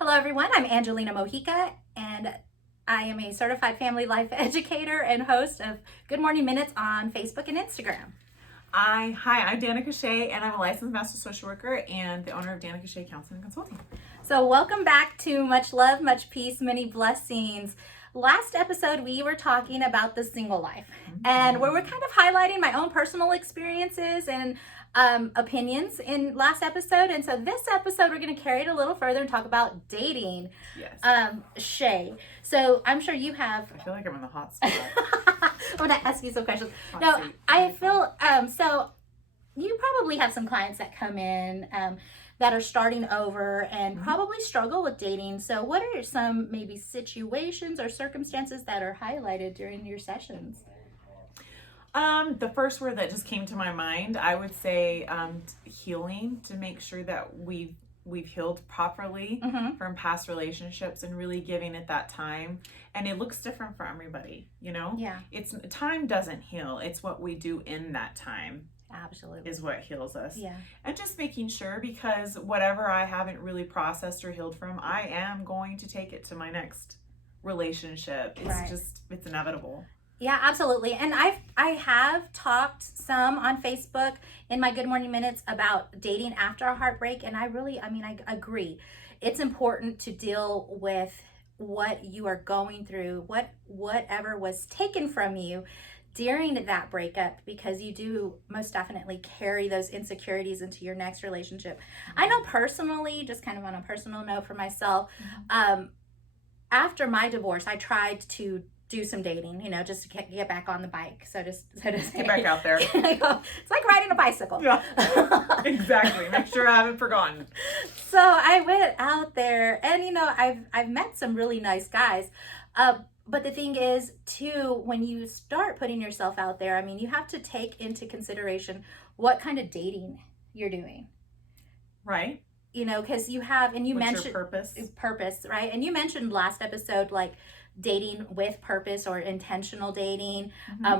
Hello everyone, I'm Angelina Mojica and I am a certified family life educator and host of Good Morning Minutes on Facebook and Instagram. I'm Danica Shea, and I'm a licensed master social worker and the owner of Danica Shea Counseling and Consulting. So welcome back to Much Love, Much Peace, Many Blessings. Last episode we were talking about the single life and where we're kind of highlighting my own personal experiences and opinions in last episode. And so this episode we're going to carry it a little further and talk about dating. Yes. Shay, so I'm sure you have... I feel like I'm in the hot spot. I'm going to ask you some questions. No, I feel, so you probably have some clients that come in that are starting over and probably struggle with dating. So what are some maybe situations or circumstances that are highlighted during your sessions? The first word that just came to my mind, I would say healing, to make sure that we've healed properly from past relationships and really giving it that time. And it looks different for everybody, you know? Yeah. It's time doesn't heal. It's what we do in that time. Absolutely. Is what heals us. Yeah. And just making sure, because whatever I haven't really processed or healed from, I am going to take it to my next relationship. It's it's inevitable. Yeah, absolutely. And I have talked some on Facebook in my Good Morning Minutes about dating after a heartbreak, and I agree. It's important to deal with what you are going through, whatever was taken from you during that breakup, because you do most definitely carry those insecurities into your next relationship. I know personally, just kind of on a personal note for myself, after my divorce, I tried to do some dating, just to get back on the bike, so to say. Get back out there. It's like riding a bicycle. Yeah, exactly. Make sure I haven't forgotten. So I went out there, and I've met some really nice guys. But the thing is, too, when you start putting yourself out there, you have to take into consideration what kind of dating you're doing. Right. Because you have, and you mentioned your purpose, right? And you mentioned last episode, like dating with purpose or intentional dating,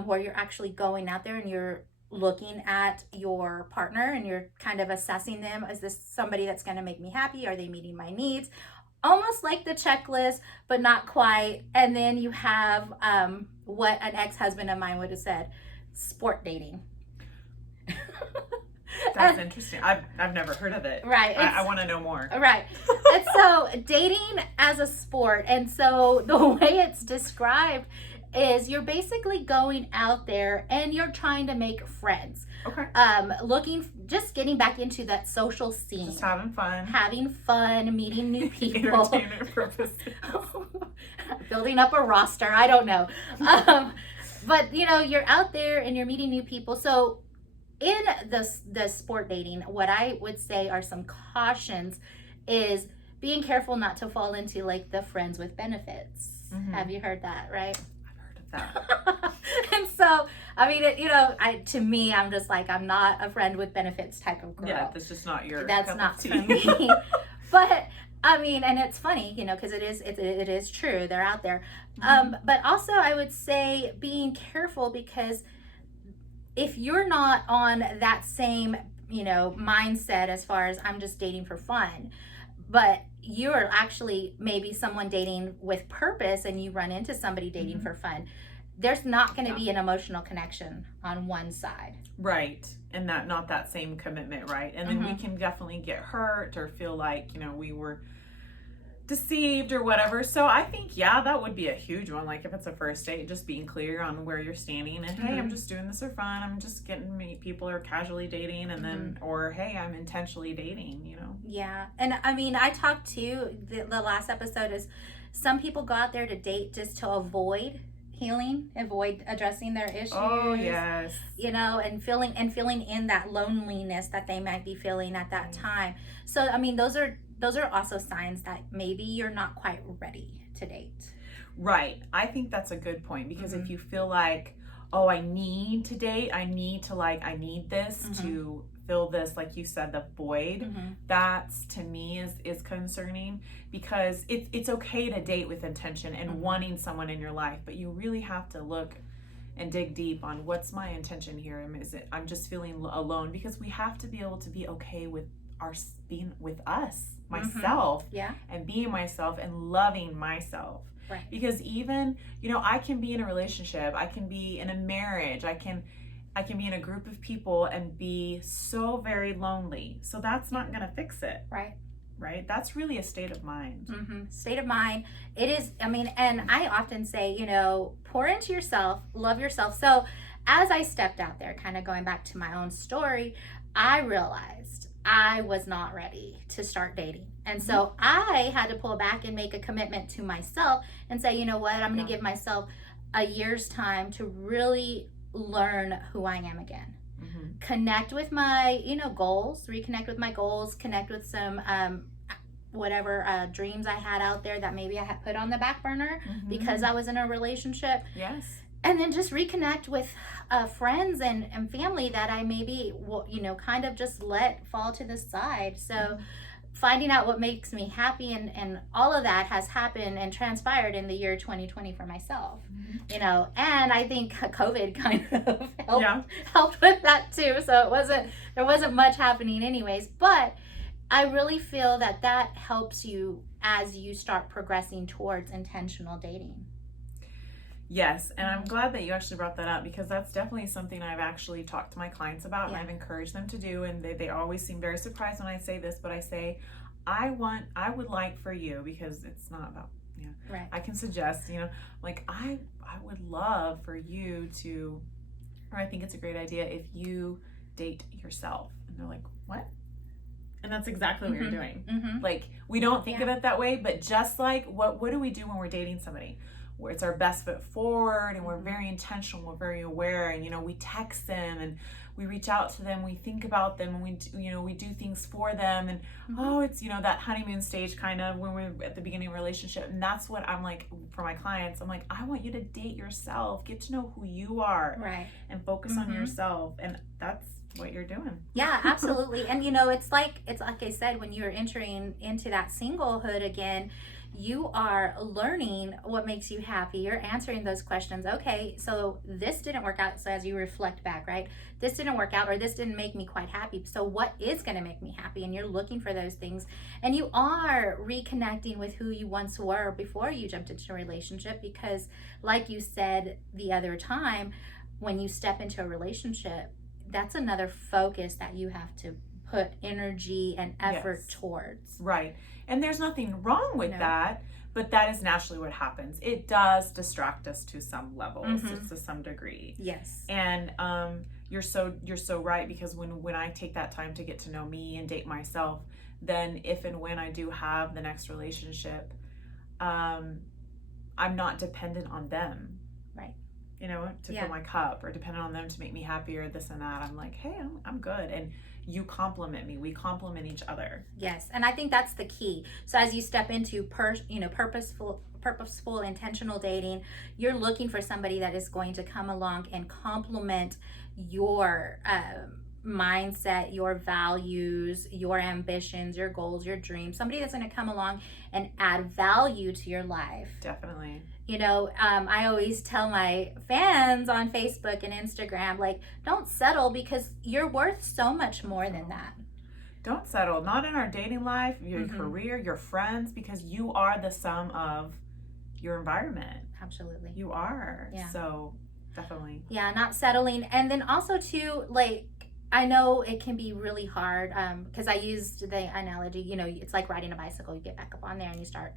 where you're actually going out there and you're looking at your partner and you're kind of assessing them. Is this somebody that's going to make me happy? Are they meeting my needs? Almost like the checklist, but not quite. And then you have what an ex-husband of mine would have said, sport dating. That's interesting. I've never heard of it. Right. I want to know more. Right. And so dating as a sport. And so the way it's described is you're basically going out there and you're trying to make friends. Okay. Just getting back into that social scene. Just having fun, meeting new people. Entertainment purposes. Building up a roster. I don't know. But you're out there and you're meeting new people. So in the sport dating, what I would say are some cautions is being careful not to fall into like the friends with benefits. Have you heard that, right? And so, to me, I'm just like, I'm not a friend with benefits type of girl. Yeah, that's just not your. That's not for me. But and it's funny, because it is true. They're out there. But also, I would say being careful, because if you're not on that same, mindset as far as I'm just dating for fun, but you're actually maybe someone dating with purpose and you run into somebody dating for fun, there's not going to be an emotional connection on one side. Right. And not that same commitment, right? And then we can definitely get hurt or feel like, we were deceived or whatever. So I think, that would be a huge one. Like if it's a first date, just being clear on where you're standing and hey, I'm just doing this for fun. I'm just getting to meet people or casually dating, and then, or hey, I'm intentionally dating, Yeah. And I talked to the last episode is some people go out there to date just to avoid healing, avoid addressing their issues. Oh yes. And feeling in that loneliness that they might be feeling at that time. So those are also signs that maybe you're not quite ready to date. Right. I think that's a good point, because if you feel like, oh, I need to date, I need this to fill this, like you said, the void, that's to me is concerning, because it's okay to date with intention and wanting someone in your life, but you really have to look and dig deep on what's my intention here. I'm just feeling alone, because we have to be able to be okay with being with us, myself, and being myself and loving myself. Right. Because even, I can be in a relationship, I can be in a marriage, I can be in a group of people and be so very lonely. So that's not going to fix it. Right? That's really a state of mind. State of mind. It is, and I often say, pour into yourself, love yourself. So as I stepped out there, kind of going back to my own story, I realized I was not ready to start dating. And so I had to pull back and make a commitment to myself and say, you know what, I'm going to give myself a year's time to really learn who I am again. Connect with my, goals, reconnect with my goals, connect with some, whatever dreams I had out there that maybe I had put on the back burner because I was in a relationship. Yes. And then just reconnect with friends and family that I maybe, kind of just let fall to the side. So finding out what makes me happy and all of that has happened and transpired in the year 2020 for myself, and I think COVID kind of helped with that too. So there wasn't much happening anyways, but I really feel that helps you as you start progressing towards intentional dating. Yes, and I'm glad that you actually brought that up, because that's definitely something I've actually talked to my clients about and I've encouraged them to do, and they always seem very surprised when I say this, but I say, I would like for you, because it's not about, right. I can suggest, I would love for you to, or I think it's a great idea if you date yourself. And they're like, what? And that's exactly what you're doing. Like, we don't think of it that way, but just like, what do we do when we're dating somebody? Where it's our best foot forward, and we're very intentional, we're very aware, and we text them and we reach out to them, we think about them, and we do things for them, and it's that honeymoon stage kind of when we're at the beginning of a relationship. And that's what I'm like for my clients. I'm like, I want you to date yourself, get to know who you are, right, and focus on yourself, and that's what you're doing. Yeah, absolutely. And it's like I said, when you're entering into that singlehood again, you are learning what makes you happy. You're answering those questions. Okay, so this didn't work out. So as you reflect back, right? This didn't work out, or this didn't make me quite happy. So what is going to make me happy? And you're looking for those things. And you are reconnecting with who you once were before you jumped into a relationship, because like you said the other time, when you step into a relationship, that's another focus that you have to put energy and effort towards. Right. And there's nothing wrong with that, but that is naturally what happens. It does distract us to some levels, to some degree. Yes. And you're so right, because when I take that time to get to know me and date myself, then if and when I do have the next relationship, I'm not dependent on them. Right. To fill my cup, or dependent on them to make me happy, or this and that. I'm like, hey, I'm good. And you compliment me. We compliment each other. Yes. And I think that's the key. So as you step into purposeful, intentional dating, you're looking for somebody that is going to come along and complement your mindset, your values, your ambitions, your goals, your dreams. Somebody that's going to come along and add value to your life. Definitely. I always tell my fans on Facebook and Instagram, like, don't settle, because you're worth so much more than that. Don't settle. Not in our dating life, your career, your friends, because you are the sum of your environment. Absolutely. You are. Yeah. So definitely. Yeah, not settling. And then also too, like, I know it can be really hard, because I used the analogy, it's like riding a bicycle. You get back up on there and you start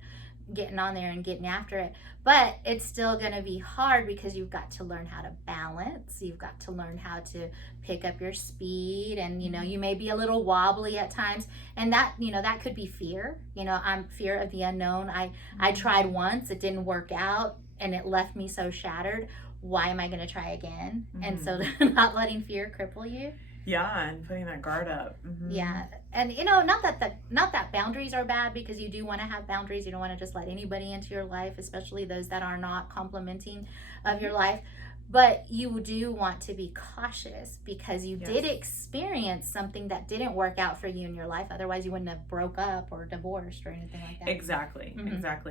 getting on there and getting after it, but it's still going to be hard, because you've got to learn how to balance, you've got to learn how to pick up your speed, and you may be a little wobbly at times, and that that could be fear. I'm fear of the unknown. I tried once, it didn't work out, and it left me so shattered. Why am I going to try again? And so not letting fear cripple you. Yeah, and putting that guard up. Yeah, and not that boundaries are bad, because you do want to have boundaries. You don't want to just let anybody into your life, especially those that are not complimenting of your life. But you do want to be cautious, because you did experience something that didn't work out for you in your life. Otherwise, you wouldn't have broke up or divorced or anything like that. Exactly.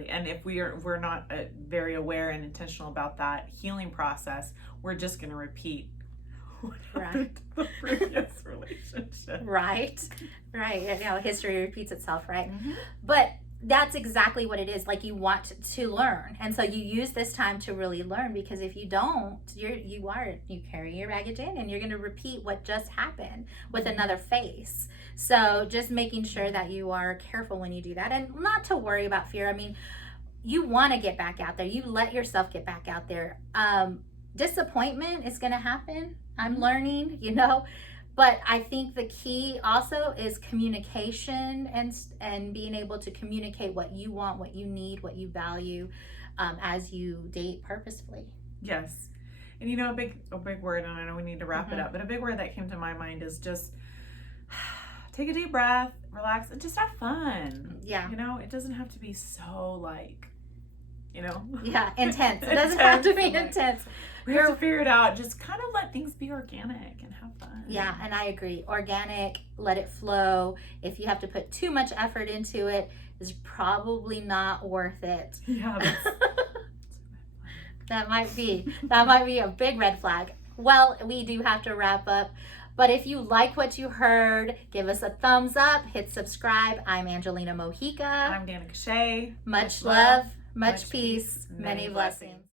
And if we're not very aware and intentional about that healing process, we're just going to repeat what happened to the previous relationship. Right. You know, history repeats itself, right? Mm-hmm. But that's exactly what it is. Like, you want to learn, and so you use this time to really learn, because if you don't, you carry your baggage in, and you're going to repeat what just happened with another face. So just making sure that you are careful when you do that, and not to worry about fear. I mean, you want to get back out there. You let yourself get back out there. Disappointment is going to happen. I'm learning, you know. But I think the key also is communication, and being able to communicate what you want, what you need, what you value, as you date purposefully. Yes. And you know, a big word, and I know we need to wrap it up, but a big word that came to my mind is just take a deep breath, relax, and just have fun. Yeah. You know, it doesn't have to be so like, you know. Yeah, intense. It doesn't have to be intense. We have to figure it out. Just kind of let things be organic and have fun. Yeah, and I agree. Organic, let it flow. If you have to put too much effort into it, it's probably not worth it. Yeah, that might be a big red flag. Well, we do have to wrap up. But if you like what you heard, give us a thumbs up, hit subscribe. I'm Angelina Mojica. I'm Danica Shea. Much love, much peace, many blessings.